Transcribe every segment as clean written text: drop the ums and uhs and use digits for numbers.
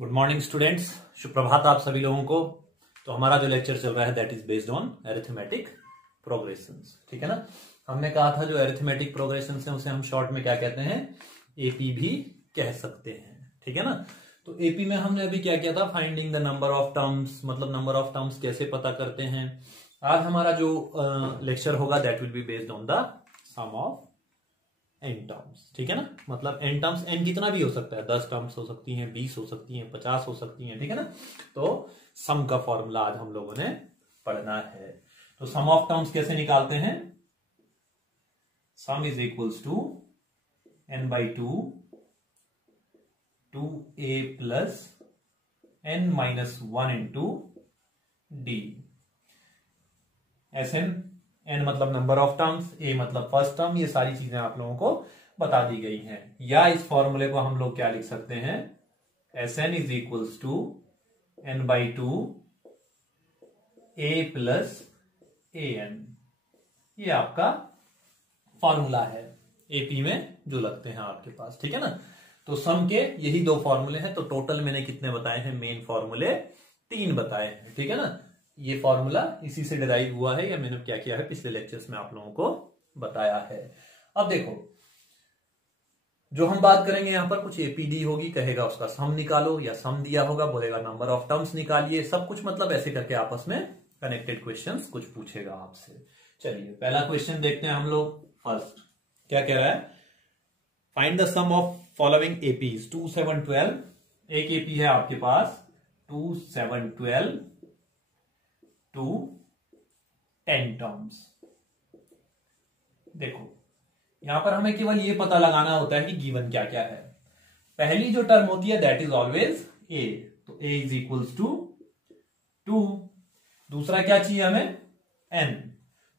Good morning students, शुभ प्रभात आप सभी लोगों को। तो हमारा जो लेक्चर चल रहा है that is based on arithmetic progressions. ठीक है ना। हमने कहा था जो अरिथमेटिक प्रोग्रेशंस है उसे हम शॉर्ट में क्या कहते हैं, एपी भी कह सकते हैं। ठीक है ना। तो एपी में हमने अभी क्या किया था, finding the number of terms, मतलब नंबर ऑफ टर्म्स कैसे पता करते हैं। आज हमारा जो लेक्चर होगा that will be based on the sum of n terms. ठीक है ना। मतलब एन टर्म्स, एन कितना भी हो सकता है, 10 टर्म्स हो सकती हैं, 20 हो सकती हैं, 50 हो सकती हैं। ठीक है ना। तो सम का फॉर्मूला आज हम लोगों ने पढ़ना है। तो सम ऑफ टर्म्स कैसे निकालते हैं, sum is equals to n by two A plus N minus one into d. S n मतलब नंबर ऑफ टर्म्स, ए मतलब फर्स्ट टर्म, ये सारी चीजें आप लोगों को बता दी गई हैं। या इस फॉर्मूले को हम लोग क्या लिख सकते हैं, S N is equals to n by two A plus a n. ये आपका फॉर्मूला है एपी में जो लगते हैं आपके पास। ठीक है ना। तो सम के यही दो फॉर्मूले हैं। तो टोटल मैंने कितने बताए हैं, मेन फॉर्मूले 3 बताए हैं। ठीक है ना। ये फॉर्मूला इसी से डिराइव हुआ है, या मैंने क्या किया है पिछले लेक्चर्स में आप लोगों को बताया है। अब देखो, जो हम बात करेंगे यहां पर कुछ एपीडी होगी, कहेगा उसका सम निकालो, या सम दिया होगा बोलेगा नंबर ऑफ टर्म्स निकालिए, सब कुछ मतलब ऐसे करके आपस में कनेक्टेड क्वेश्चंस कुछ पूछेगा आपसे। चलिए पहला क्वेश्चन देखते हैं हम लोग। फर्स्ट क्या कह रहा है, find the sum of following APs 2, 7, 12। एक एपी है आपके पास 2, 7, 12 टू 10 टर्म्स। देखो यहां पर हमें केवल ये पता लगाना होता है कि गिवन क्या क्या है। पहली जो टर्म होती है दैट इज ऑलवेज ए, तो ए इज इक्वल्स टू 2। दूसरा क्या चाहिए हमें, एन,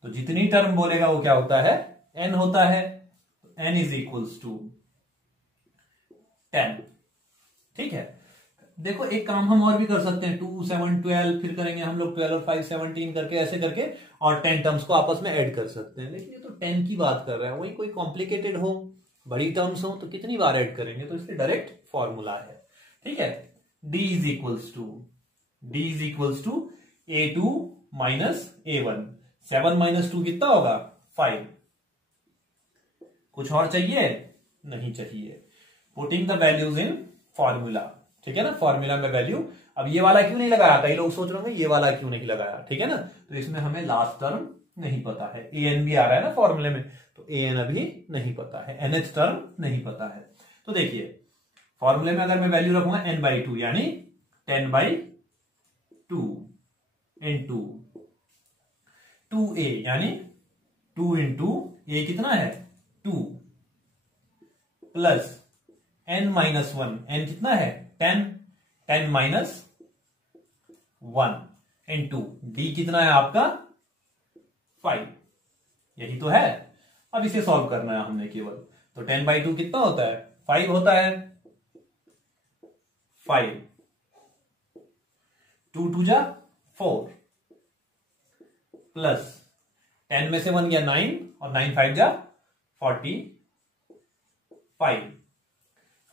तो जितनी टर्म बोलेगा वो क्या होता है, एन होता है। तो एन इज इक्वल्स टू 10। ठीक है। देखो एक काम हम और भी कर सकते हैं, 2, 7, 12, फिर करेंगे हम लोग 12 और 5, 17 करके, ऐसे करके और 10 टर्म्स को आपस में ऐड कर सकते हैं। लेकिन ये तो 10 की बात कर रहा है, वही कोई कॉम्प्लिकेटेड हो, बड़ी टर्म्स हो तो कितनी बार ऐड करेंगे, तो इसलिए डायरेक्ट फॉर्मूला है। ठीक है। D is equals to A2 minus A1। 7 minus 2 कितना होगा, 5। कुछ और चाहिए, नहीं चाहिए। Putting the values in formula. ठीक है ना। फॉर्मूला में वैल्यू, अब ये वाला क्यों नहीं लगाया, कई लोग सोच रहे होंगे ये वाला क्यों नहीं लगाया। ठीक है ना। तो इसमें हमें लास्ट टर्म नहीं पता है, ए एन भी आ रहा है ना फॉर्मूले में, तो ए एन अभी नहीं पता है, एनएच टर्म नहीं पता है। तो देखिए फॉर्मूले में अगर मैं वैल्यू रखूंगा एन बाई टू, यानी 10/2 इंटू 2a, यानी 2 इंटू ए कितना है 2, प्लस n माइनस 1, एन कितना है 10, 10 माइनस 1 इंटू डी कितना है आपका 5। यही तो है। अब इसे सॉल्व करना है हमने केवल, तो 10/2 कितना होता है, 5 होता है। 5, 2 2 जा 4, प्लस 10 में से 1 गया 9, और 9 5 जा 45,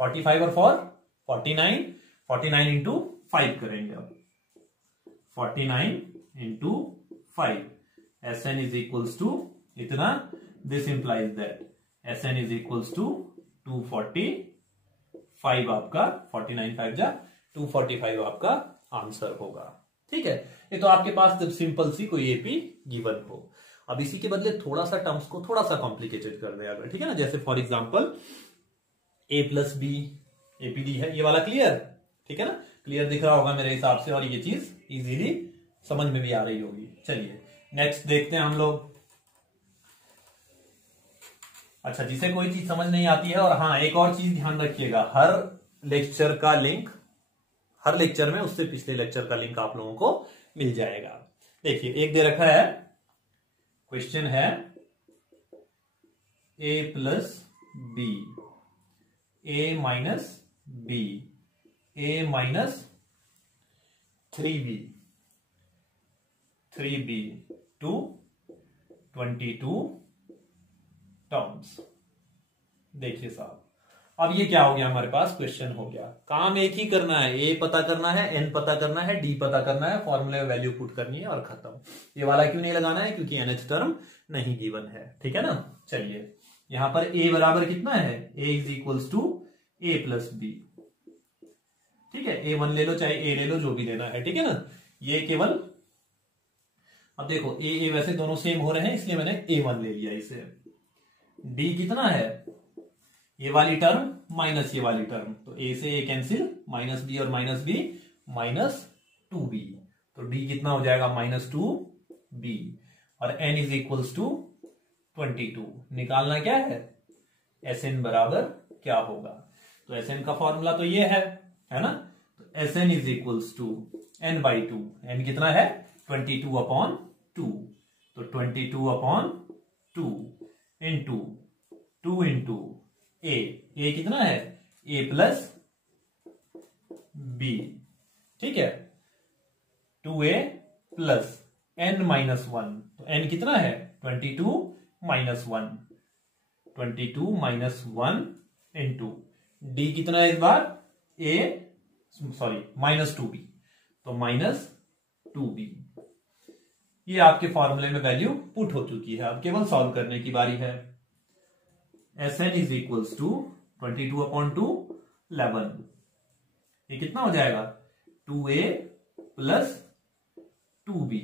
45 और 4 49, 49 इंटू 5 करेंगे। अब 49 into 5, S N is equals to इतना, this implies that S N is equals to 245 आपका, 49 5 जा 245 आपका आंसर होगा। ठीक है। ये तो आपके पास जब सिंपल सी कोई एपी गिवन हो। अब इसी के बदले थोड़ा सा टर्म्स को थोड़ा सा कॉम्प्लिकेटेड कर दे अगर, ठीक है ना। जैसे for example a plus b एपीडी है, ये वाला क्लियर, ठीक है ना, क्लियर दिख रहा होगा मेरे हिसाब से, और ये चीज इजीली समझ में भी आ रही होगी। चलिए नेक्स्ट देखते हैं हम लोग। अच्छा, जिसे कोई चीज समझ नहीं आती है, और हाँ एक और चीज ध्यान रखिएगा, हर लेक्चर का लिंक, हर लेक्चर में उससे पिछले लेक्चर का लिंक आप लोगों को मिल जाएगा। देखिए एक दे रखा है, क्वेश्चन है A plus B, A minus B, A minus 3b to 22 terms. देखिए साहब, अब ये क्या हो गया, हमारे पास क्वेश्चन हो गया। काम एक ही करना है, ए पता करना है, एन पता करना है, डी पता करना है, फॉर्मूले में वैल्यू पुट करनी है और खत्म। ये वाला क्यों नहीं लगाना है, क्योंकि एनएच टर्म नहीं गिवन है, ठीक है ना। चलिए यहां पर ए बराबर कितना है, A is equals to A plus B, ठीक है। A1 ले लो चाहे ए ले लो, जो भी लेना है, ठीक है ना। ये केवल, अब देखो ए वैसे दोनों सेम हो रहे हैं इसलिए मैंने A1 ले लिया इसे। डी कितना है, ये वाली टर्म माइनस ये वाली टर्म, तो ए से ए कैंसिल, माइनस बी और माइनस बी माइनस 2b, तो डी कितना हो जाएगा माइनस 2b, और n इज इक्वल्स टू 22। निकालना क्या है, Sn बराबर क्या होगा, तो Sn का फॉर्मूला तो ये है ना। तो Sn is equals to n by 2, n कितना है 22/2, तो 22/2 इंटू 2 इंटू ए कितना है a प्लस बी, ठीक है, 2a प्लस n माइनस 1, तो n कितना है 22 माइनस 1, 22 माइनस 1 इंटू डी कितना है इस बार माइनस 2b, तो माइनस 2b। ये आपके फॉर्मूले में वैल्यू पुट हो चुकी है, अब केवल सॉल्व करने की बारी है। Sn इज इक्वल्स टू 22/2 11, ये कितना हो जाएगा 2a प्लस 2b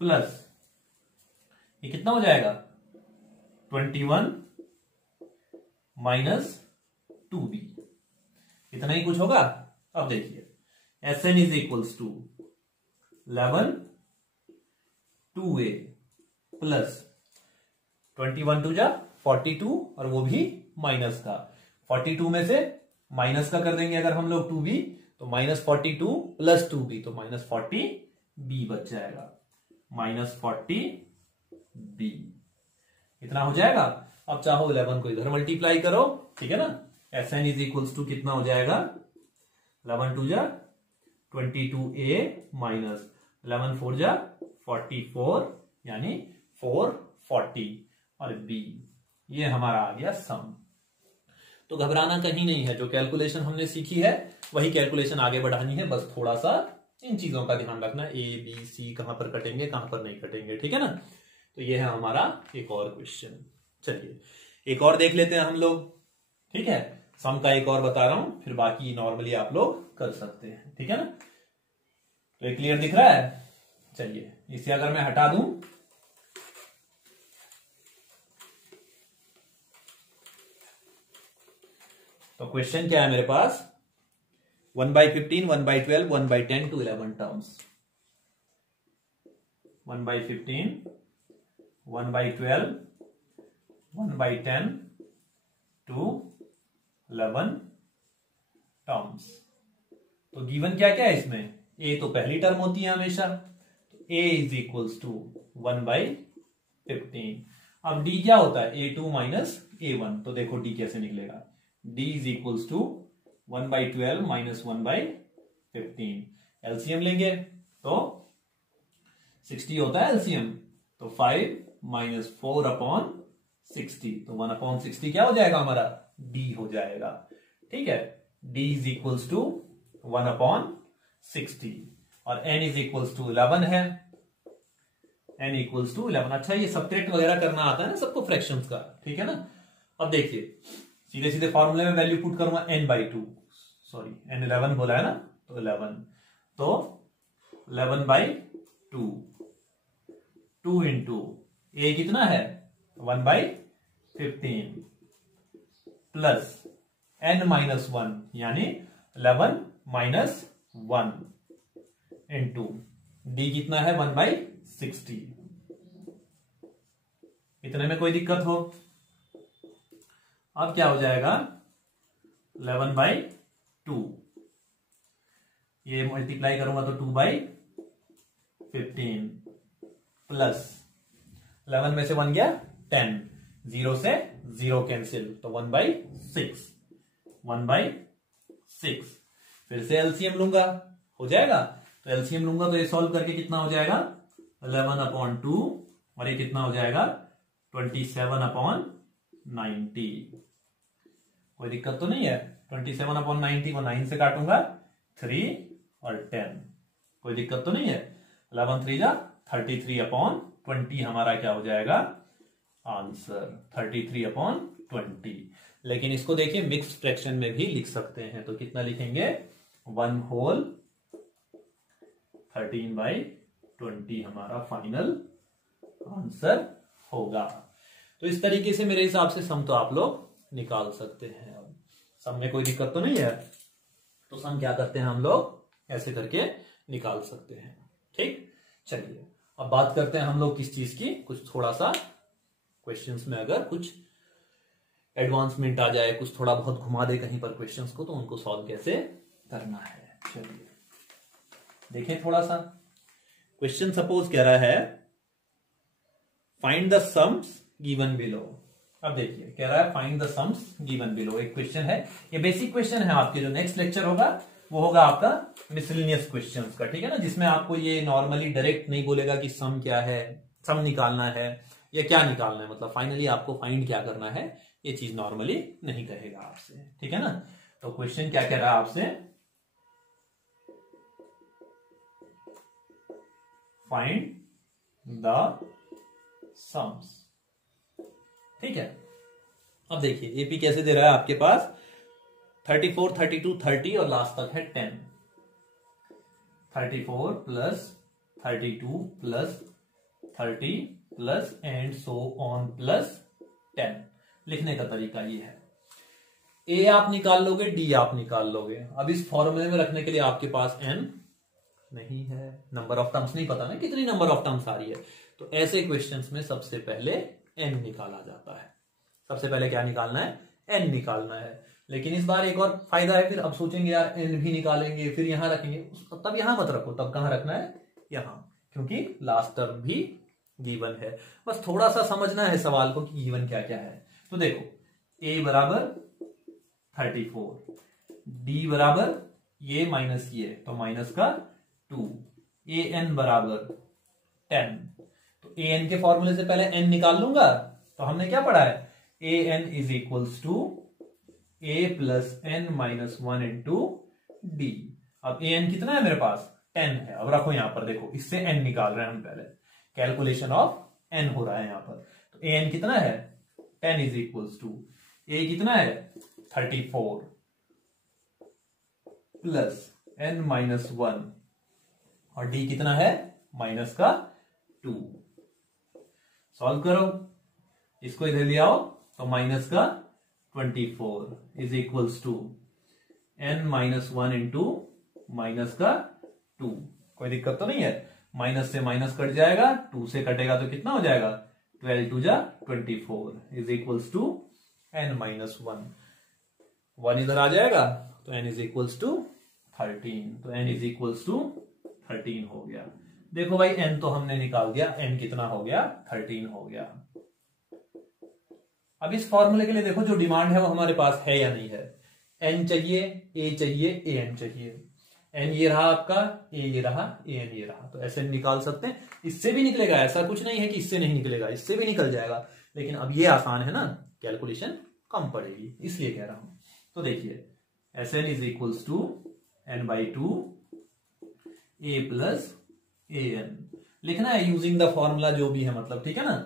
प्लस ये कितना हो जाएगा 21 माइनस 2b, इतना ही कुछ होगा। अब देखिए Sn is equals to 11 2a plus 21 two जा 42, और वो भी माइनस का, 42 में से माइनस का कर देंगे अगर हम लोग 2b, तो माइनस 42 प्लस 2b, तो माइनस 40b बच जाएगा, माइनस 40b, इतना हो जाएगा। अब चाहो 11 को इधर मल्टीप्लाई करो, ठीक है ना। Sn इज इक्वल्स टू कितना हो जाएगा 11 टू जा 22a माइनस 11 4 जा 44, यानी 440, और b, ये हमारा आ गया सम। तो घबराना कहीं नहीं है, जो कैलकुलेशन हमने सीखी है वही कैलकुलेशन आगे बढ़ानी है, बस थोड़ा सा इन चीजों का ध्यान रखना, ए बी सी कहां पर कटेंगे कहां पर नहीं कटेंगे, ठीक है ना। तो ये है हमारा एक और क्वेश्चन। चलिए एक और देख लेते हैं हम लोग, ठीक है। सम का एक और बता रहा हूं, फिर बाकी नॉर्मली आप लोग कर सकते हैं, ठीक है ना। तो ये क्लियर दिख रहा है। चलिए इसे अगर मैं हटा दूं, तो क्वेश्चन क्या है मेरे पास 1/15, 1/12, 1/10 to 11 टर्म्स, 1/15, 1/12, 1/10 to 11 टर्म्स। तो गिवन क्या क्या है इसमें, ए तो पहली टर्म होती है हमेशा, तो ए इज इक्वल्स टू 1/15। अब डी क्या होता है a2 माइनस a1, तो देखो डी कैसे निकलेगा, d is equals to 1/12 minus 1/15। LCM लेंगे तो 60 होता है एलसीएम, तो 5 माइनस 4/60, तो 1/60 क्या हो जाएगा हमारा d हो जाएगा, ठीक है। d इज इक्वल्स टू 1/60, और n इज इक्वल्स टू 11 है, n इक्वल्स टू 11। अच्छा ये सब्ट्रैक्ट वगैरह करना आता है ना सबको फ्रैक्शंस का, ठीक है ना। अब देखिए सीधे सीधे फॉर्मूले में वैल्यू पुट करूंगा n/2, सॉरी n 11 बोला है ना, तो 11, तो 11/2, 2 इंटू a कितना है 1/15 प्लस n माइनस 1, यानी 11 माइनस 1 इंटू d कितना है 1/60। इतने में कोई दिक्कत हो, अब क्या हो जाएगा 11/2, ये मल्टीप्लाई करूंगा तो 2/15 प्लस 11 में से 1 गया 10, 0 से 0 कैंसिल, तो 1/6, 1/6। फिर से एलसीएम लूंगा, हो जाएगा, तो एलसीएम लूंगा तो ये सॉल्व करके कितना हो जाएगा 11/2, और ये कितना हो जाएगा 27/90। कोई दिक्कत तो नहीं है। 27/90 को 9 से काटूंगा, 3 और 10, कोई दिक्कत तो नहीं है। 11 3 जा 33/20 हमारा क्या हो जाएगा आंसर, 33/20। लेकिन इसको देखिए मिक्स्ड फ्रैक्शन में भी लिख सकते हैं, तो कितना लिखेंगे 1 होल 13/20 हमारा फाइनल आंसर होगा। तो इस तरीके से मेरे हिसाब से सम तो आप लोग निकाल सकते हैं। सम में कोई दिक्कत तो नहीं है, तो सम क्या करते हैं हम लोग ऐसे करके निकाल सकते हैं। ठीक, चलिए अब बात करते हैं हम लोग किस चीज की, कुछ थोड़ा सा क्वेश्चंस में अगर कुछ एडवांसमेंट आ जाए, कुछ थोड़ा बहुत घुमा दे कहीं पर क्वेश्चंस को, तो उनको सॉल्व कैसे करना है। चलिए देखें थोड़ा सा क्वेश्चन। सपोज कह रहा है find the sums given below. अब देखिए कह रहा है find the sums given below, एक क्वेश्चन है, ये बेसिक क्वेश्चन है। आपके जो नेक्स्ट लेक्चर होगा वो होगा आपका मिसलिनियस क्वेश्चंस का, ठीक है ना, जिसमें आपको ये नॉर्मली डायरेक्ट नहीं बोलेगा कि सम क्या है, सम निकालना है या क्या निकालना है, मतलब फाइनली आपको फाइंड क्या करना है, ये चीज नॉर्मली नहीं कहेगा आपसे, ठीक है ना। तो क्वेश्चन क्या कह रहा है आपसे, फाइंड द सम्स, ठीक है। अब देखिए एपी कैसे दे रहा है आपके पास 34, 32, 30 और लास्ट तक है 10। 34 plus 32 plus 30 plus and so on plus 10। लिखने का तरीका ये है, ए आप निकाल लोगे, डी आप निकाल लोगे। अब इस फॉर्मूले में रखने के लिए आपके पास एन नहीं है, नंबर ऑफ टर्म्स नहीं पता ना कितनी नंबर ऑफ टर्म्स आ रही है, तो ऐसे क्वेश्चंस में सबसे पहले एन निकाला जाता है। सबसे पहले क्या निकालना है, एन निकालना है। लेकिन इस बार एक और फायदा है, फिर अब सोचेंगे यार एन भी निकालेंगे फिर यहां रखेंगे, तब यहां मत रखो, तब कहां रखना है, यहां, क्योंकि लास्ट टर्म भी गिवन है। बस थोड़ा सा समझना है सवाल को कि गिवन क्या क्या है। तो देखो ए बराबर 34, डी बराबर ये माइनस ये, तो माइनस का 2, ए एन बराबर 10। तो ए एन के फॉर्मूले से पहले एन निकाल लूंगा, तो हमने क्या पढ़ा है, A N is equals to A plus N minus 1 into D. अब ए एन कितना है मेरे पास 10 है। अब रखो यहां पर, देखो इससे एन निकाल रहे हैं हम, पहले कैलकुलेशन ऑफ एन हो रहा है यहां पर। तो ए एन कितना है 10 इज इक्वल्स टू ए कितना है 34 प्लस एन माइनस 1 और डी कितना है माइनस का 2। सॉल्व करो, इसको इधर ले आओ, तो माइनस का 24 is equals to n minus 1 into minus का 2। कोई दिक्कत तो नहीं है, माइनस से माइनस कट जाएगा, 2 से कटेगा तो कितना हो जाएगा 12 2 जा 24 is equals to n minus 1। 1 इधर आ जाएगा तो एन इज इक्वल्स टू 13, तो एन इज इक्वल्स टू 13 हो गया। देखो भाई एन तो हमने निकाल दिया, एन कितना हो गया 13 हो गया। अब इस फॉर्मूले के लिए देखो जो डिमांड है वो हमारे पास है या नहीं है। एन चाहिए, ए चाहिए, ए एन चाहिए। एन ये रहा आपका, ए ये रहा, ए एन ये रहा, तो ऐसे निकाल सकते हैं। इससे भी निकलेगा, ऐसा कुछ नहीं है कि इससे नहीं निकलेगा, इससे भी निकल जाएगा। लेकिन अब ये आसान है ना, कैलकुलेशन कम पड़ेगी, इसलिए कह रहा हूं। तो देखिए S N is equals to n by 2 a plus a n लिखना है यूजिंग द फॉर्मूला जो भी है, मतलब ठीक है ना।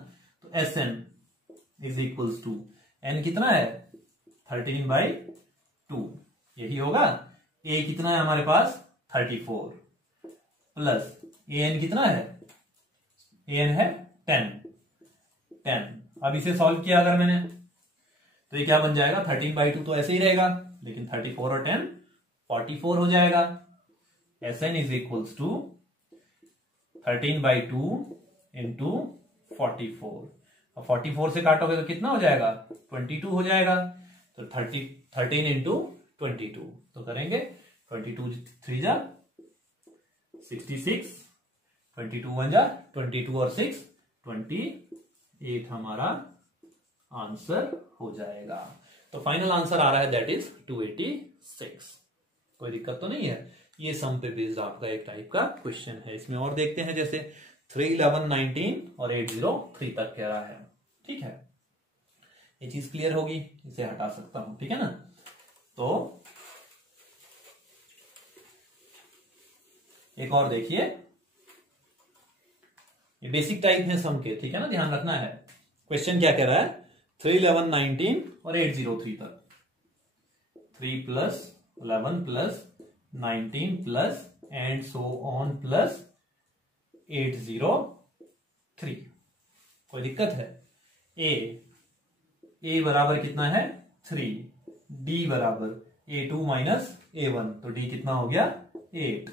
तो S N is equals to n कितना है 13/2, यही होगा। ए कितना है हमारे पास 34 प्लस ए एन कितना है, ए एन है 10। अब इसे सॉल्व किया अगर मैंने, तो ये क्या बन जाएगा 13/2 तो ऐसे ही रहेगा, लेकिन 34 और 10 44 हो जाएगा। S N is equals to 13/2 into 44। अब 44 से काटोगे तो कितना हो जाएगा 22 हो जाएगा। तो 13 इंटू 22 तो करेंगे 22 3 जा 66, 22 1 जा 22 और 6 28 हमारा आंसर हो जाएगा। तो फाइनल आंसर आ रहा है दैट इज 286। कोई दिक्कत तो नहीं है। ये सम पे बेस्ड आपका एक टाइप का क्वेश्चन है। इसमें और देखते हैं, जैसे 3, 11, 19 और 803 तक कह रहा है, ठीक है। ये चीज क्लियर होगी, इसे हटा सकता हूं, ठीक है ना। तो एक और देखिए, ये बेसिक टाइप है सम के, ठीक है ना, ध्यान रखना है। क्वेश्चन क्या कह रहा है, 3, 11, 19 और 803 तक, 3 plus 11 plus 19 plus and so on plus 803। कोई दिक्कत है। ए बराबर कितना है 3, डी बराबर A2 माइनस A1, तो डी कितना हो गया 8,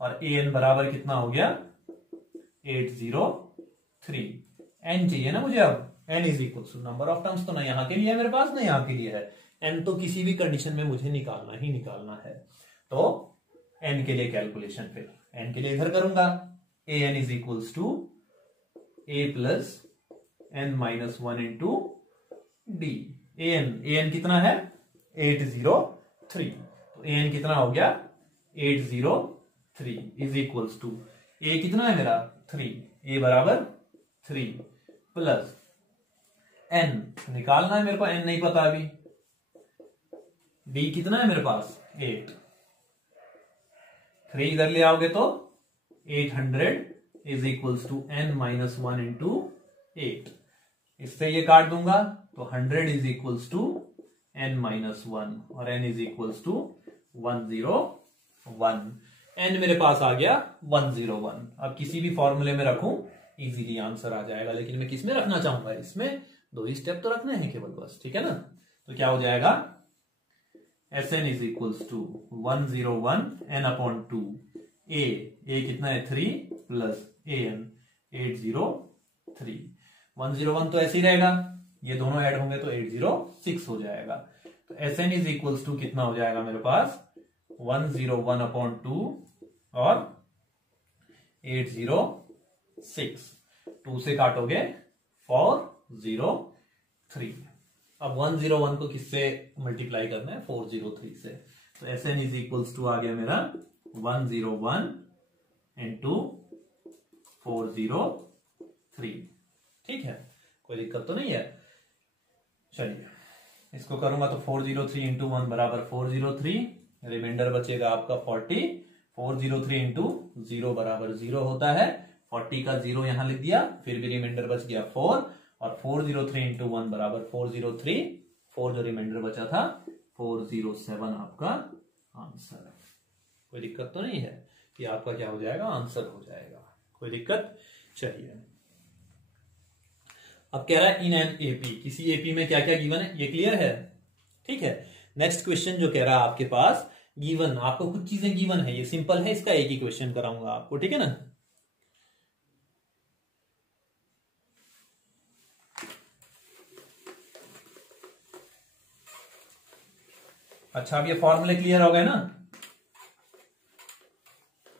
और AN बराबर कितना हो गया 803। एन चाहिए ना मुझे, अब n is equal to number of terms, तो ना यहाँ के लिए है मेरे पास ना यहाँ के लिए है, n तो किसी भी कंडीशन में मुझे निकालना ही निकालना है। तो n के लिए कैलकुलेशन, फिर n के लिए इधर करूंगा, an is equals to a plus n minus 1 into d. an कितना है 803, तो an कितना हो गया 803 इज इक्वल्स टू a कितना है मेरा 3, a बराबर 3 प्लस n निकालना है मेरे को, n नहीं पता अभी, d कितना है मेरे पास 8, 3 इधर ले आओगे तो 800 is equals to n minus 1 into 8, इससे ये काट दूंगा तो 100 is equals to n minus 1 और n is equals to 101। n मेरे पास आ गया 101। अब किसी भी फॉर्मूले में रखूं इजीली आंसर आ जाएगा, लेकिन मैं किस में रखना चाहूंगा, इसमें 2 ही स्टेप तो रखने हैं केवल बस, ठीक है ना। तो क्या हो जाएगा Sn is equals to 101 n upon 2, a कितना है 3 प्लस an 803। 101 तो ऐसे ही रहेगा, ये दोनों ऐड होंगे तो 806 हो जाएगा। तो Sn इज इक्वल्स टू कितना हो जाएगा मेरे पास 101 अपॉन 2 और 806, 2 से काटोगे 403। अब 101 को किससे मल्टीप्लाई करना है 403 से, तो Sn इज इक्वल्स टू आ गया मेरा 101 इंटू 403। ठीक है, कोई दिक्कत तो नहीं है। चलिए इसको करूंगा तो 403 इंटू 1 बराबर 403, रिमाइंडर बचेगा आपका 40, 403 इंटू 0 बराबर 0 होता है, 40 का 0 यहां लिख दिया, फिर भी रिमाइंडर बच गया 4, और 403 इंटू 1 बराबर 403, 4 जो रिमाइंडर बचा था 407 आपका आंसर है। कोई दिक्कत तो नहीं है कि आपका क्या हो जाएगा आंसर हो जाएगा, कोई दिक्कत। चलिए अब कह रहा है इन एन एपी, किसी एपी में क्या क्या गिवन है, ये क्लियर है। ठीक है, नेक्स्ट क्वेश्चन जो कह रहा है आपके पास गिवन, आपको कुछ चीजें गिवन है, ये सिंपल है, इसका एक ही क्वेश्चन कराऊंगा आपको, ठीक है ना। अच्छा अब ये फॉर्मूले क्लियर हो गए ना।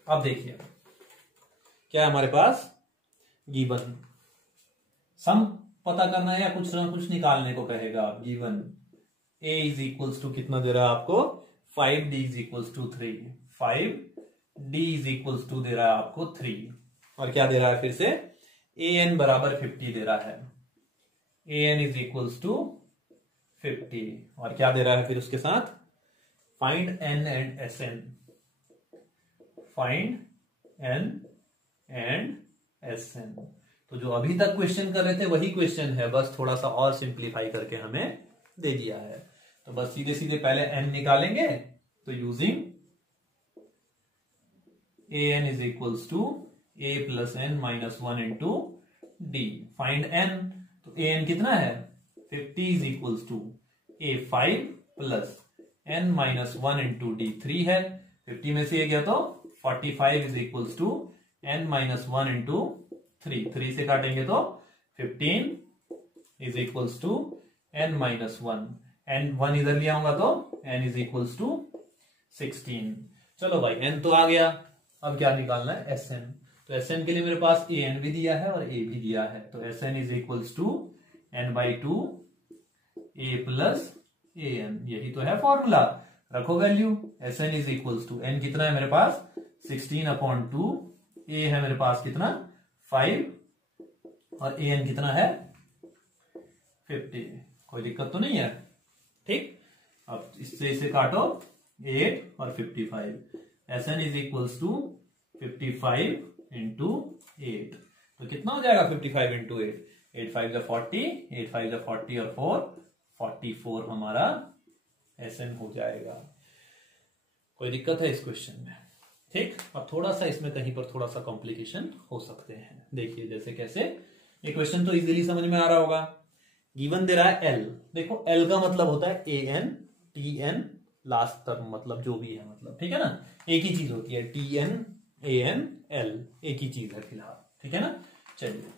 अब देखिए क्या है हमारे पास गिवन, सम पता करना है या कुछ ना कुछ निकालने को कहेगा। Given a is equals to कितना दे रहा है आपको 5d is equals to 3, 5d is equals to दे रहा है आपको 3, और क्या दे रहा है फिर से an बराबर 50 दे रहा है, an इज इक्वल्स टू 50, और क्या दे रहा है फिर उसके साथ find n and Sn, find n and Sn। तो जो अभी तक क्वेश्चन कर रहे थे वही क्वेश्चन है, बस थोड़ा सा और सिंप्लीफाई करके हमें दे दिया है। तो बस सीधे सीधे पहले n निकालेंगे, तो using an is equals to a plus n minus 1 into d, find n, तो an कितना है 50 is equals to a 5 plus n minus 1 into d 3 है, 50 में से ये गया तो 45 is equals to n minus 1 into 3, 3 से काटेंगे तो 15 is equals to n minus 1, n 1 इधर ले आऊंगा तो n इज इक्वल्स टू 16। चलो भाई n तो आ गया, अब क्या निकालना है Sn। तो Sn के लिए मेरे पास an भी दिया है और a भी दिया है, तो Sn is equals to n/2 a plus an, यही तो है फॉर्मूला। रखो value, Sn is equals to n कितना है मेरे पास 16/2, a है मेरे पास कितना 5 और an कितना है 50। कोई दिक्कत तो नहीं है, ठीक। अब इससे इसे काटो, 8 और 55, Sn is equals to 55 into 8, तो कितना हो जाएगा 55 इंटू 8, 8 5 40, 8 5 40 और 4 44 हमारा Sn हो जाएगा। कोई दिक्कत है इस क्वेश्चन में, ठीक। अब थोड़ा सा इसमें कहीं पर थोड़ा सा कॉम्प्लिकेशन हो सकते हैं, देखिए जैसे कैसे। ये क्वेश्चन तो इजीली समझ में आ रहा होगा। गिवन दे रहा है L, देखो L का मतलब होता है AN TN लास्ट टर्म, मतलब जो भी है, मतलब ठीक है ना, एक ही चीज होती है, TN AN L एक ही चीज है फिलहाल, ठीक है ना। चलिए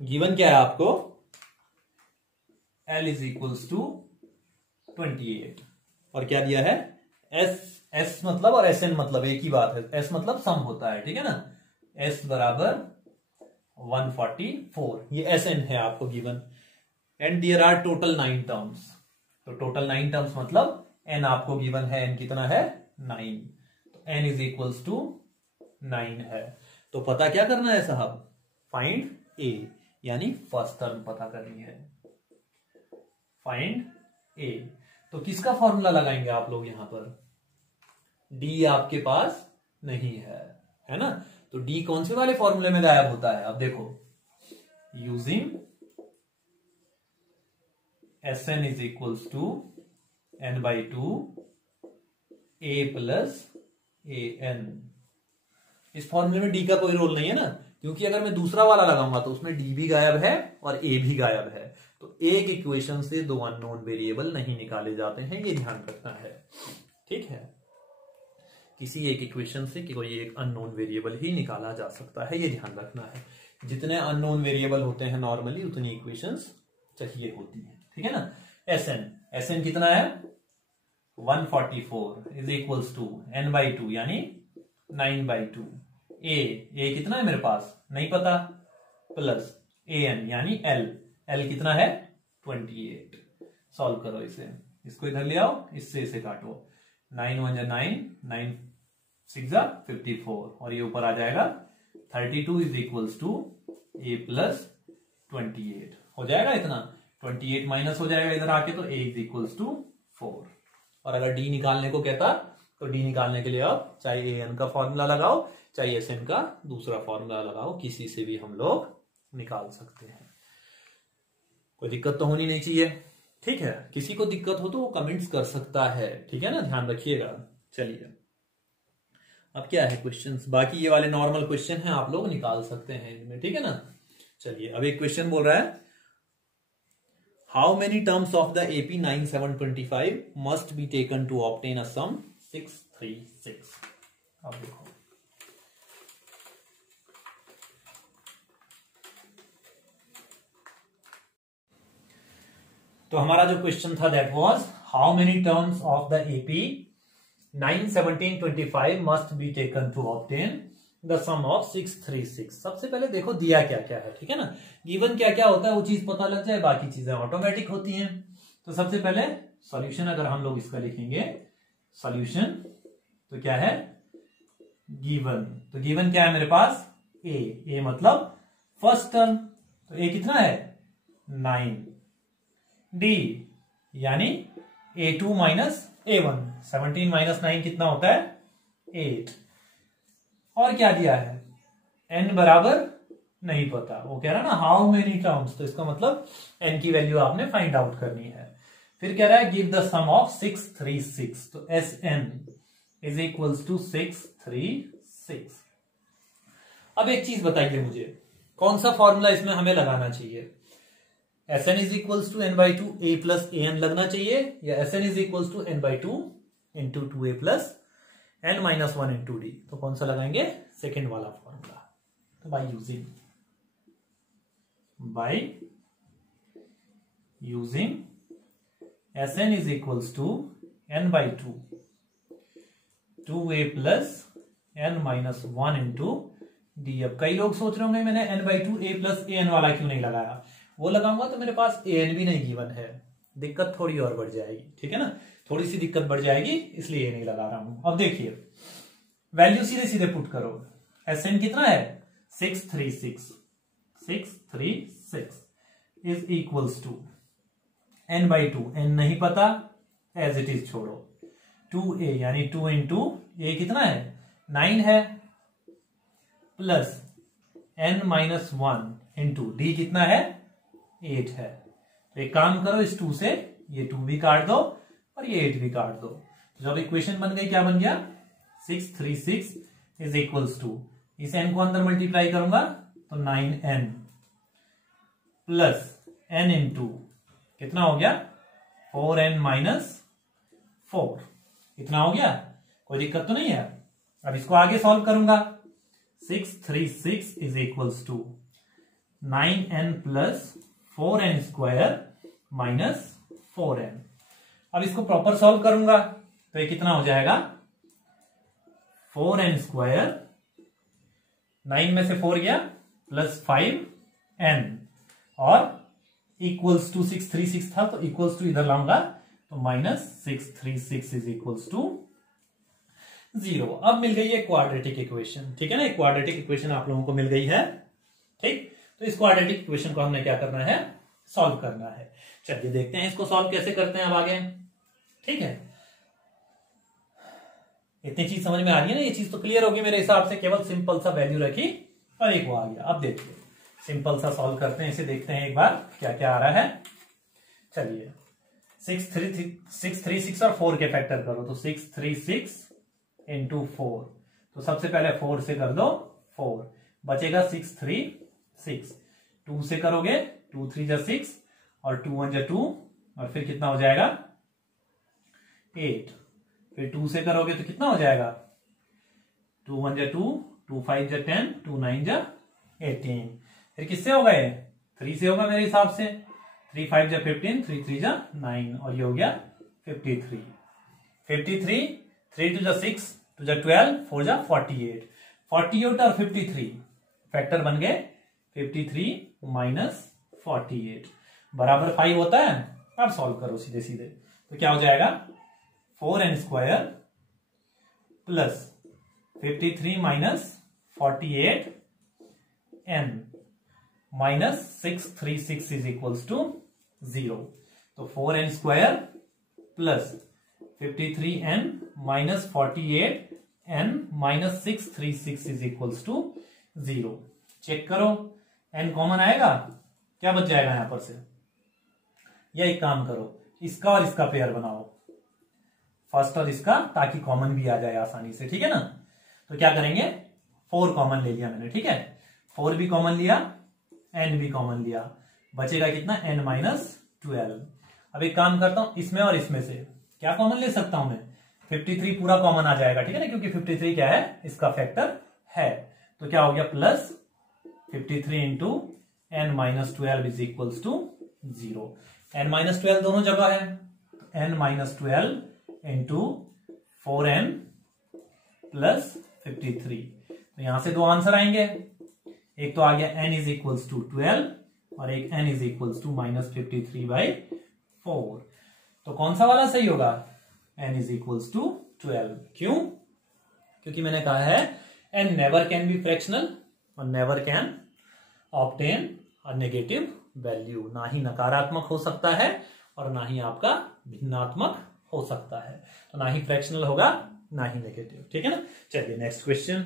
गिवन क्या है आपको, L इज इक्वल्स टू 28 और क्या दिया है S मतलब और Sn मतलब एक ही बात है, S मतलब सम होता है, ठीक है ना। S बराबर 144, ये Sn है आपको given, and there are total 9 terms, तो टोटल 9 टर्म्स मतलब n आपको गिवन है, n कितना है 9, तो n इज इक्वल्स टू 9 है। तो पता क्या करना है साहब, फाइंड a, यानी फर्स्ट टर्म पता करनी है, फाइंड a। तो किसका फॉर्मूला लगाएंगे आप लोग, यहां पर d आपके पास नहीं है ना, तो d कौन से वाले फॉर्मूले में गायब होता है, अब देखो, using Sn is equals to n/2 a plus an, इस फॉर्मूले में d का कोई रोल नहीं है ना, क्योंकि अगर मैं दूसरा वाला लगाऊंगा तो उसमें d भी गायब है और a भी गायब है, तो एक इक्वेशन से दो अननोन वेरिएबल नहीं निकाले जाते हैं, ये ध्यान रखना है, ठीक है। किसी एक इक्वेशन से कोई एक अननोन वेरिएबल ही निकाला जा सकता है, ये ध्यान रखना है। जितने अननोन वेरिएबल होते हैं नॉर्मली उतनी इक्वेशंस चाहिए होती हैं, ठीक है ना। Sn कितना है 144 इज इक्वल्स टू n/2 यानी 9/2, a कितना है मेरे पास नहीं पता, प्लस an यानी L कितना है 28। सॉल्व करो इसे, इसको इधर ले आओ, इससे इसे काटो, 9 1 9, 9 6 54 और ये ऊपर आ जाएगा 32 is equals to a plus 28, हो जाएगा इतना, 28 माइनस हो जाएगा इधर आके, तो a इज इक्वल्स टू 4। और अगर d निकालने को कहता तो d निकालने के लिए आप चाहे an का फॉर्मूला लगाओ चाहे Sn का दूसरा फॉर्मूला लगाओ, किसी से भी हम लोग निकाल सकते हैं, कोई दिक्कत तो होनी नहीं चाहिए, ठीक है। किसी को दिक्कत हो तो वो कमेंट्स कर सकता है, ठीक है ना, ध्यान रखिएगा। चलिए अब क्या है क्वेश्चंस, बाकी ये वाले नॉर्मल क्वेश्चन हैं, आप लोग निकाल सकते हैं इनमें, ठीक है ना। चलिए अब एक क्वेश्चन बोल रहा है, how many terms of the AP 9725 must be taken to obtain a sum 636। अब देखो तो हमारा जो क्वेश्चन था that was how many terms of the AP 91725 must be taken to obtain the sum of 636। सबसे पहले देखो दिया क्या क्या है, ठीक है ना, गिवन क्या क्या होता है वो चीज पता लग जाए, बाकी चीजें ऑटोमेटिक होती हैं। तो सबसे पहले सॉल्यूशन अगर हम लोग इसका लिखेंगे, सॉल्यूशन तो क्या है गिवन, तो गिवन क्या है मेरे पास a मतलब फर्स्ट टर्म, तो a कितना है 9, d यानी a2 माइनस a1, 17 माइनस 9 कितना होता है 8, और क्या दिया है n बराबर नहीं पता, वो कह रहा है ना हाउ मेनी टर्म्स, तो इसका मतलब n की वैल्यू आपने फाइंड आउट करनी है। फिर कह रहा है गिव द सम ऑफ 636, तो Sn इज इक्वल्स टू 636। अब एक चीज बताइए मुझे, कौन सा फॉर्मूला इसमें हमें लगाना चाहिए, Sn is equals to n/2 a plus an लगना चाहिए, या Sn is equals to n/2 into 2a plus n minus 1 into d, तो कौन सा लगाएंगे सेकेंड वाला फॉर्मूला। तो by using Sn is equals to n/2 2a plus n minus 1 into D. अब कई लोग सोच रहे होंगे मैंने n/2 a प्लस an वाला क्यों नहीं लगाया, वो लगाऊंगा तो मेरे पास an भी नहीं गिवन है, दिक्कत थोड़ी और बढ़ जाएगी, ठीक है ना, थोड़ी सी दिक्कत बढ़ जाएगी, इसलिए नहीं लगा रहा हूं। अब देखिए वैल्यू सीधे सीधे पुट करो, SN कितना है 636 is equals to n/2, n नहीं पता एज इट इज छोड़ो, 2a यानी 2 इंटू ए कितना है 9 है, प्लस n-1 इंटू डी कितना है 8 है। तो एक काम करो, इस 2 से ये 2 भी काट दो और ये 8 भी काट दो। जब इक्वेशन बन गई, क्या बन गया 636 इज इक्वल्स टू, इस n को अंदर मल्टीप्लाई करूंगा तो 9n प्लस n इंटू कितना हो गया 4n-4, इतना हो गया, कोई दिक्कत तो नहीं है। अब इसको आगे सॉल्व करूंगा, 636 is equals to 9n plus 4n square minus 4n। अब इसको प्रॉपर सॉल्व करूंगा तो ये कितना हो जाएगा 4n स्क्वायर, 9 में से 4 गया, प्लस 5n और इक्वल्स टू 636 था तो इक्वल्स टू इधर लाऊंगा तो माइनस 636 इज इक्वल्स टू 0। अब मिल गई है क्वाड्रेटिक इक्वेशन, ठीक है ना। क्वाड्रेटिक इक्वेशन आप लोगों को मिल गई है, ठीक। तो इस क्वाड्रेटिक इक्वेशन को हमने क्या करना है, सॉल्व करना है। चलिए देखते हैं इसको सॉल्व कैसे करते हैं अब आगे, ठीक है। इतनी चीज समझ में आ रही है ना, ये चीज तो क्लियर होगी मेरे हिसाब से। केवल सिंपल सा वैल्यू रखी और एक वो आ गया। अब देखिए सिंपल सा सॉल्व करते हैं इसे, देखते हैं एक बार क्या क्या आ रहा है। चलिए 636 और 4 के फैक्टर करो तो 636 इंटू 4, तो सबसे पहले 4 से कर दो 4, बचेगा 636, 2 से करोगे 2 3 जा 6 और 2 1 जा 2 और फिर कितना हो जाएगा 8, फिर 2 से करोगे तो कितना हो जाएगा 2 1 जा 2, 2 5 जा 10, 2 9 जा 18, फिर किससे होगा ये 3 से होगा मेरे हिसाब से, 3 5 जा 15, 3 3 जा 9 और ये हो गया 53, 3 2 जा 6, 2 जा 12, 4 जा 48, 48 और 53 फैक्टर बन गए 53 माइनस 48 बराबर 5 होता है। अब सॉल्व करो सीधे सीधे, तो क्या हो जाएगा 4n square plus 53 minus 48 n minus 636 is equals to 0। तो 4n square plus 53n minus 48n minus 636 is equals to 0। Check करो n कॉमन आएगा, क्या बच जाएगा यहां पर से, या एक काम करो इसका और इसका पेयर बनाओ, फर्स्ट और इसका, ताकि कॉमन भी आ जाए आसानी से, ठीक है ना। तो क्या करेंगे 4 कॉमन ले लिया मैंने, ठीक है, 4 भी कॉमन लिया, n भी कॉमन लिया, बचेगा कितना n माइनस 12। अब एक काम करता हूं, इसमें और इसमें से क्या कॉमन ले सकता हूं मैं, 53 पूरा कॉमन आ जाएगा, ठीक है ना, क्योंकि 53 क्या है इसका फैक्टर है। तो क्या हो गया plus 53 into n minus 12 is equals to 0। n minus 12 दोनों जगह है, n minus 12 into 4n plus 53, तो यहां से दो आंसर आएंगे, एक तो आ गया n इज इक्वल्स टू 12 और एक n is equals to minus 53/4। तो कौन सा वाला सही होगा, n इज इक्वल्स टू 12। क्यों, क्योंकि मैंने कहा है n never can be fractional और never can obtain a negative value, ना ही नकारात्मक हो सकता है और ना ही आपका भिन्नात्मक हो सकता है, तो ना ही फ्रैक्शनल होगा ना ही नेगेटिव, ठीक है ना। चलिए नेक्स्ट क्वेश्चन,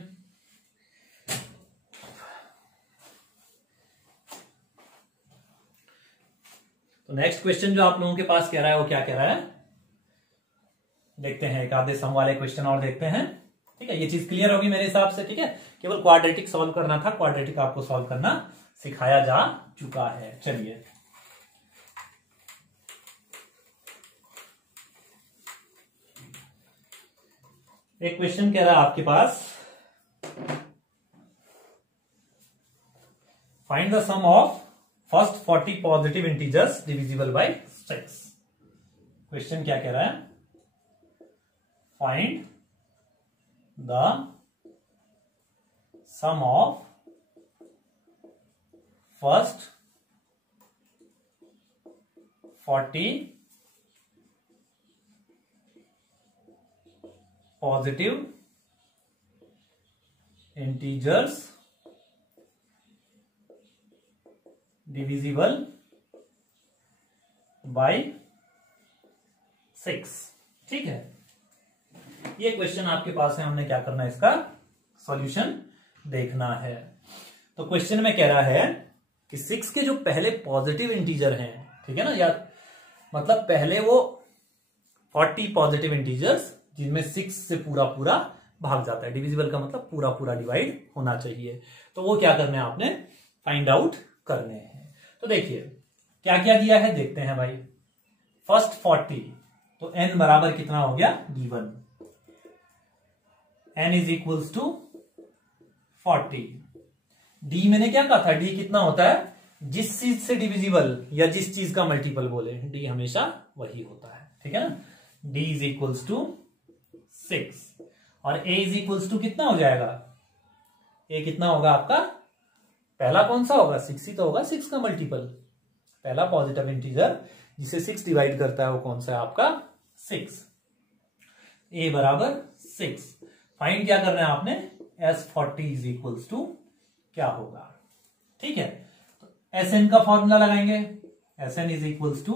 तो नेक्स्ट क्वेश्चन जो आप लोगों के पास कह रहा है वो क्या कह रहा है, देखते हैं एक आधे सम वाले क्वेश्चन और देखते हैं, ठीक है। ये चीज क्लियर होगी मेरे हिसाब से, ठीक है। केवल क्वाड्रेटिक सॉल्व करना था, क्वाड्रेटिक आपको सॉल्व करना सिखाया जा चुका है। चलिए एक क्वेश्चन कह रहा है आपके पास, find the sum of first 40 positive integers divisible by 6। Question क्या कह रहा है, find the sum of first 40 positive integers divisible by 6। ठीक है, ये क्वेश्चन आपके पास है, हमने क्या करना है, इसका सॉल्यूशन देखना है। तो क्वेश्चन में कह रहा है कि 6 के जो पहले पॉजिटिव इंटीजर हैं, ठीक है ना, या मतलब पहले वो 40 पॉजिटिव इंटीजर्स जिनमें 6 से पूरा पूरा भाग जाता है, डिविजिबल का मतलब पूरा पूरा डिवाइड होना चाहिए, तो वो क्या करने हैं आपने फाइंड आउट करने हैं। तो देखिए क्या क्या दिया है, देखते हैं भाई। फर्स्ट 40, तो n बराबर कितना हो गया, given n is equals to 40। d मैंने क्या कहा था, d कितना होता है, जिस चीज से डिविजिबल या जिस चीज का मल्टीपल बोले, d हमेशा वही होता है, ठीक है ना। d इज इक्वल्स टू 6 और a इज इक्वल्स टू कितना हो जाएगा, a कितना होगा आपका, पहला कौन सा होगा, 6 ही तो होगा, 6 का मल्टीपल, पहला पॉजिटिव इंटीजर जिसे 6 डिवाइड करता है वो कौन सा है आपका, 6। a बराबर 6। फाइंड क्या करना है आपने, S40 इज इक्वल्स टू क्या होगा, ठीक है। तो Sn का फॉर्मूला लगाएंगे, Sn is equals to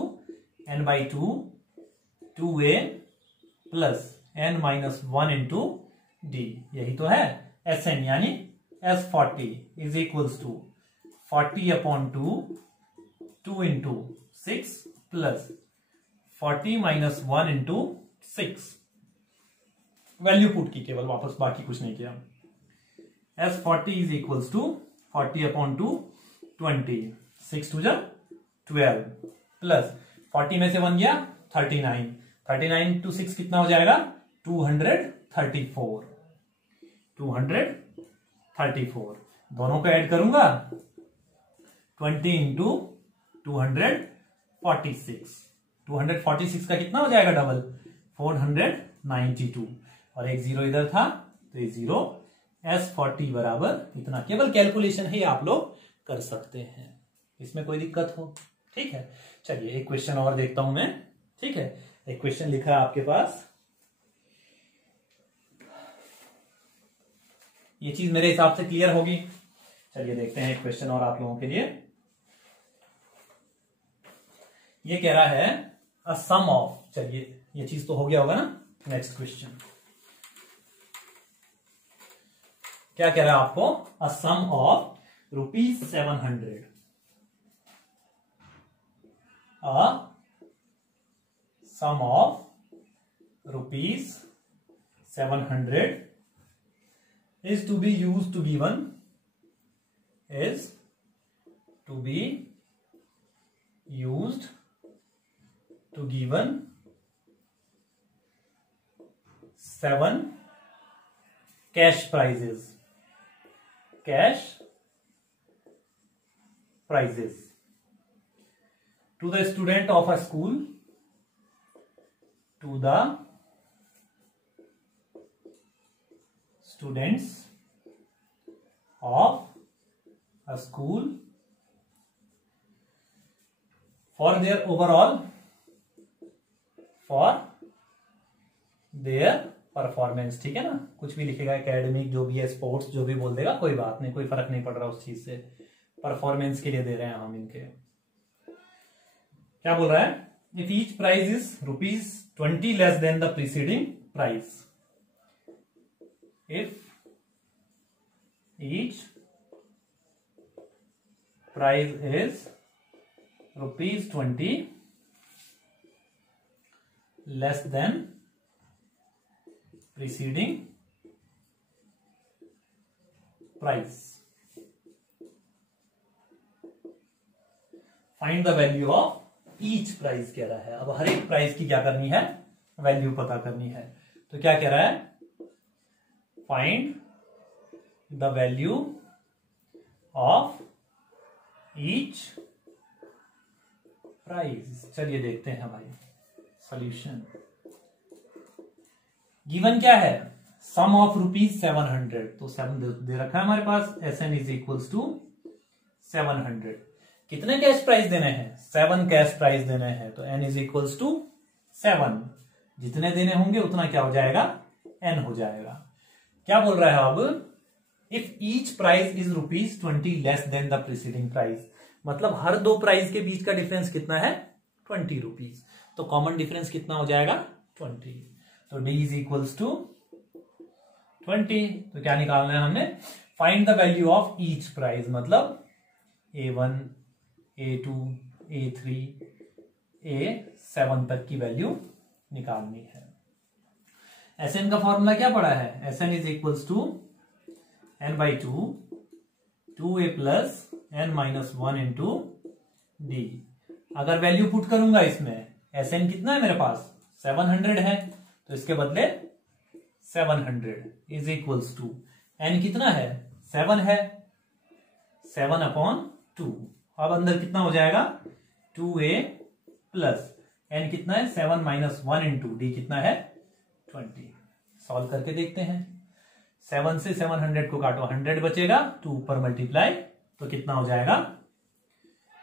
n/2 2a plus n minus 1 into d, यही तो है Sn, यानी S40 is equals to 40/2 2 into 6 plus 40 minus 1 into 6, value put की केवल वापस, बाकी कुछ नहीं किया। S40 is equals to 40/2 20, 6 2 12 plus 40 में से 1 गया 39, 39 टू 6 कितना हो जाएगा, 234, 234। दोनों को ऐड करूंगा 20 इंटू 246, 246 का कितना हो जाएगा डबल, 492, और एक जीरो इधर था तो ये जीरो। S40 बराबर इतना, केवल कैलकुलेशन ही आप लोग कर सकते हैं, इसमें कोई दिक्कत हो, ठीक है। चलिए एक क्वेश्चन और देखता हूं मैं, ठीक है। एक क्वेश्चन लिखा है आपके पास, ये चीज मेरे हिसाब से क्लियर होगी। चलिए देखते हैं एक क्वेश्चन और आप लोगों के लिए। ये कह रहा है अ सम ऑफ, चलिए ये चीज तो हो गया होगा ना। नेक्स्ट क्वेश्चन क्या कह रहा है आपको, a sum of ₹700, a sum of ₹700 is to be used to given, is to be used to given 7 cash prizes, cash prizes to the student of a school, to the students of a school for their overall, for their performance, ठीक है ना। कुछ भी लिखेगा, academic जो भी है, sports जो भी बोल देगा, कोई बात नहीं, कोई फर्क नहीं पड़ रहा उस चीज से, परफॉर्मेंस के लिए दे रहे हैं हम इनके। क्या बोल रहा है, if each price is ₹20 less than the preceding price, if each price is ₹20 less than preceding price, find the value of each price कह रहा है। अब हर एक प्राइस की क्या करनी है, वैल्यू पता करनी है। तो क्या कह रहा है, find the value of each price। चलिए देखते हैं भाई सॉल्यूशन। गिवन क्या है, सम ऑफ ₹700, तो 7 दे रखा है हमारे पास, Sn इज इक्वल्स टू 700। कितने कैश प्राइस देने हैं, 7 कैश प्राइस देने हैं, तो n इज इक्वल्स टू 7। जितने देने होंगे उतना क्या हो जाएगा, n हो जाएगा। क्या बोल रहा है अब, if each price is ₹20 less than the preceding price, मतलब हर दो प्राइस के बीच का डिफरेंस कितना है? ₹20। तो कॉमन डिफरेंस कितना हो जाएगा? 20। तो D इज इक्वल्स टू 20। तो क्या निकालना है हमने? Find the value of each price, मतलब A1, A2, A3, A7 तक की वैल्यू निकालनी है। Sn का फॉर्मूला क्या पड़ा है? Sn is equals to n/2 2a plus n-1 into D। अगर वैल्यू पुट करूंगा इसमें, Sn कितना है मेरे पास? 700 है, तो इसके बदले 700 इज इक्वल्स टू n कितना है? 7 है, 7/2। अब अंदर कितना हो जाएगा? 2a प्लस n कितना है? 7-1 इंटू D कितना है? 20। सॉल्व करके देखते हैं। 7 से 700 को काटो, 100 बचेगा, 2 ऊपर मल्टीप्लाई, तो कितना हो जाएगा?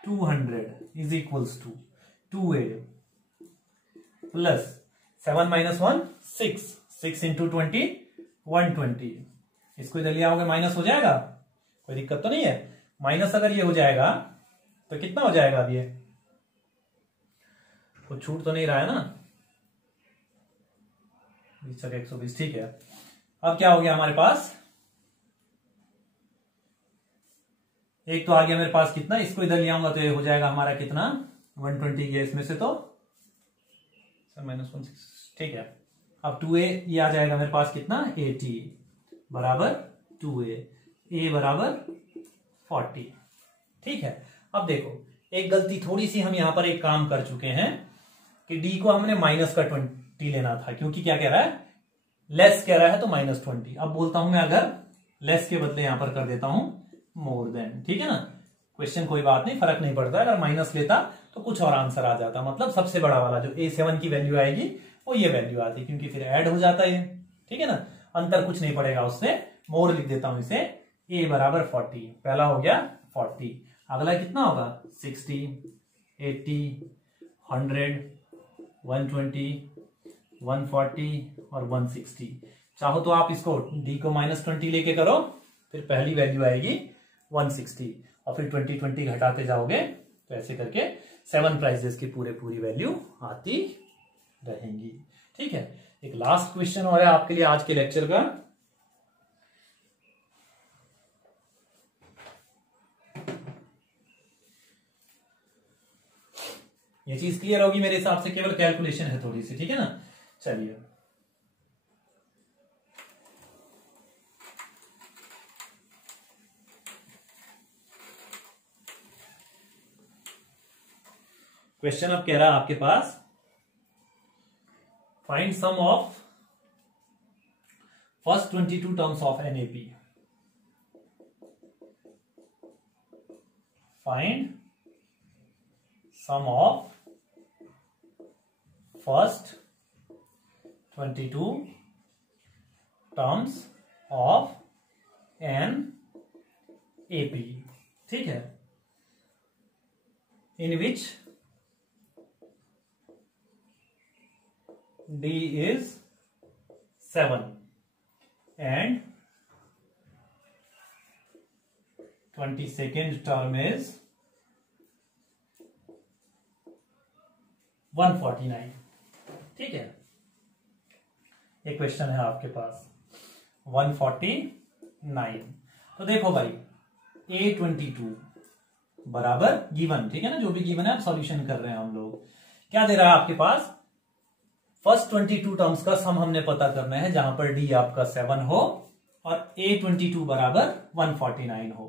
200 is equals to 2a plus 7-1 6 into 20 120। इसको इधर ले आओगे माइनस हो जाएगा, कोई दिक्कत तो नहीं है। माइनस अगर ये हो जाएगा तो कितना हो जाएगा? अब ये कुछ छूट तो नहीं रहा है ना? 120, ठीक है। अब क्या हो गया हमारे पास? एक तो आ गया मेरे पास कितना, इसको इधर ले आऊंगा तो ये हो जाएगा हमारा कितना? 120 गया इसमें से, तो -1 ठीक है। अब 2a ये आ जाएगा मेरे पास कितना? 80 बराबर 2a, a बराबर 40। ठीक है। अब देखो, एक गलती थोड़ी सी हम यहां पर एक काम कर चुके हैं कि d को हमने माइनस का 20 लेना था, क्योंकि क्या कह रहा है? लेस कह रहा है, तो -20। अब बोलता हूं मैं, अगर लेस के बदले यहां पर कर देता हूं मोर देन, ठीक है ना? क्वेश्चन कोई बात नहीं, फर्क नहीं पड़ता। अगर माइनस लेता तो कुछ और आंसर आ जाता, मतलब सबसे बड़ा वाला जो A7 की वैल्यू आएगी वो ये वैल्यू आती, क्योंकि फिर ऐड हो जाता है, ठीक है ना? अंतर कुछ नहीं पड़ेगा उससे। मोर लिख देता हूं इसे, a बराबर 40। पहला हो गया 40, अगला कितना होगा? 60, 80, 100, 120, 140 और 160। चाहो तो आप इसको d को -20 लेके करो, फिर पहली वैल्यू आएगी 160, और फिर 20 घटाते जाओगे, तो ऐसे करके 7 प्राइजेस की पूरी वैल्यू आती रहेंगी। ठीक है। एक लास्ट क्वेश्चन और है आपके लिए आज के लेक्चर का। ये चीज क्लियर होगी मेरे हिसाब से, केवल कैलकुलेशन है थोड़ी सी, ठीक है ना? चलिए, क्वेश्चन अब कह रहा है आपके पास, find sum of first 22 terms of NAP। Find sum of first 22 terms of NAP। ठीक है। इन विच D is 7 and 22nd term is 149। ठीक है। एक क्वेश्चन है आपके पास 149। तो देखो भाई, A22 बराबर गिवन, ठीक है ना? जो भी गिवन है आप सॉल्यूशन कर रहे हैं हम लोग। क्या दे रहा है आपके पास? फर्स्ट 22 टर्म्स का सम हमने पता करना है, जहां पर D आपका 7 हो और A22 बराबर 149 हो।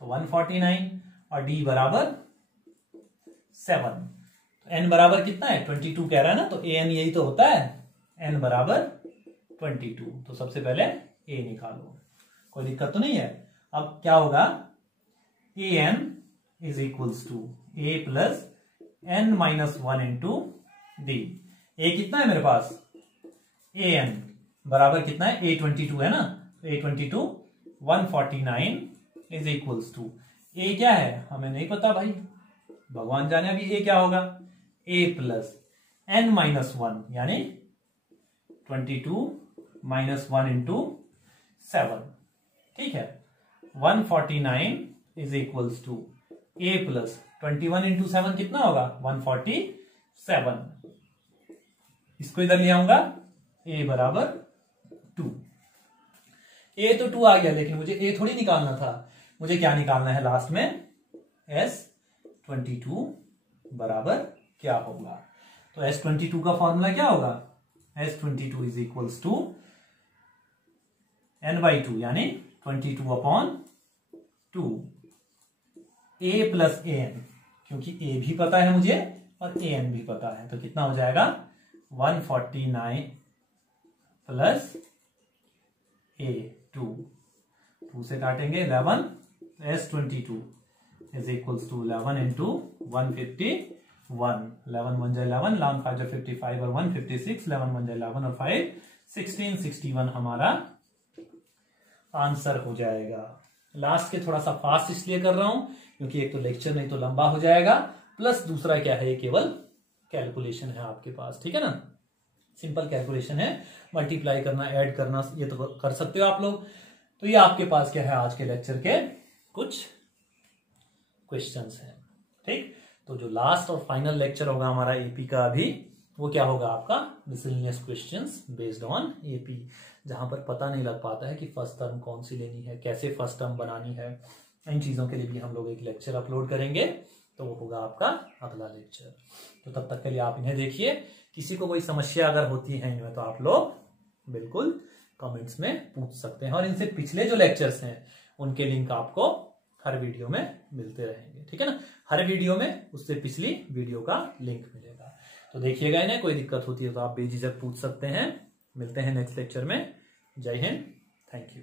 तो 149 और D बराबर 7। तो N बराबर कितना है? 22 कह रहा है ना, तो AN यही तो होता है, N बराबर 22। तो सबसे पहले A निकालो, कोई दिक्कत तो नहीं है। अब क्या होगा? AN is equals to A plus N-1 into D। A कितना है मेरे पास? AN बराबर कितना है? A22 है ना, A22 149 is equals to A क्या है हमें नहीं पता भाई, भगवान जाने अभी A क्या होगा। A प्लस N-1 यानी 22 -1 इंटू 7। ठीक है। 149 is equals to a plus 21 into 7 कितना होगा 147। इसको इधर ले आऊंगा a बराबर 2। a तो 2 आ गया, लेकिन मुझे a थोड़ी निकालना था, मुझे क्या निकालना है लास्ट में S22 बराबर क्या होगा। तो S22 का फॉर्मूला क्या होगा, S22 is equals to n/2 यानी 22/2 a प्लस an, क्योंकि a भी पता है मुझे और an भी पता है, तो कितना हो जाएगा 149 प्लस a 2 से काटेंगे 11, S22 is equals to 11 into 151, 11 1 11, 11 5 55 और 156, 11 1 11 और 5 16, 61 हमारा आंसर हो जाएगा। लास्ट के थोड़ा सा फास्ट इसलिए कर रहा हूं क्योंकि एक तो लेक्चर नहीं तो लंबा हो जाएगा, प्लस दूसरा क्या है, केवल कैलकुलेशन है आपके पास, ठीक है ना, सिंपल कैलकुलेशन है, मल्टीप्लाई करना, ऐड करना, ये तो कर सकते हो आप लोग। तो ये आपके पास क्या है, आज के लेक्चर के कुछ क्वेश्चंस हैं, ठीक। तो जो लास्ट और फाइनल लेक्चर होगा हमारा एपी का अभी, वो क्या होगा आपका miscellaneous questions based on AP, जहां पर पता नहीं लग पाता है कि फर्स्ट टर्म कौन सी लेनी है, कैसे फर्स्ट टर्म बनानी है, इन चीजों के लिए भी हम लोग एक लेक्चर अपलोड करेंगे, तो वो होगा आपका अगला लेक्चर। तो तब तक के लिए आप इन्हें देखिए। किसी को कोई समस्या अगर होती है इनमें तो आप लोग बिल्कुल कमेंट्स में पूछ सकते हैं, और इनसे पिछले जो लेक्चर्स हैं उनके लिंक आपको हर वीडियो में मिलते रहेंगे, ठीक है ना, हर वीडियो में उससे पिछली वीडियो का लिंक मिलेगा। तो देखिएगा इन्हें, कोई दिक्कत होती है तो आप बेझिझक पूछ सकते हैं। मिलते हैं नेक्स्ट लेक्चर में। जय हिंद, थैंक यू।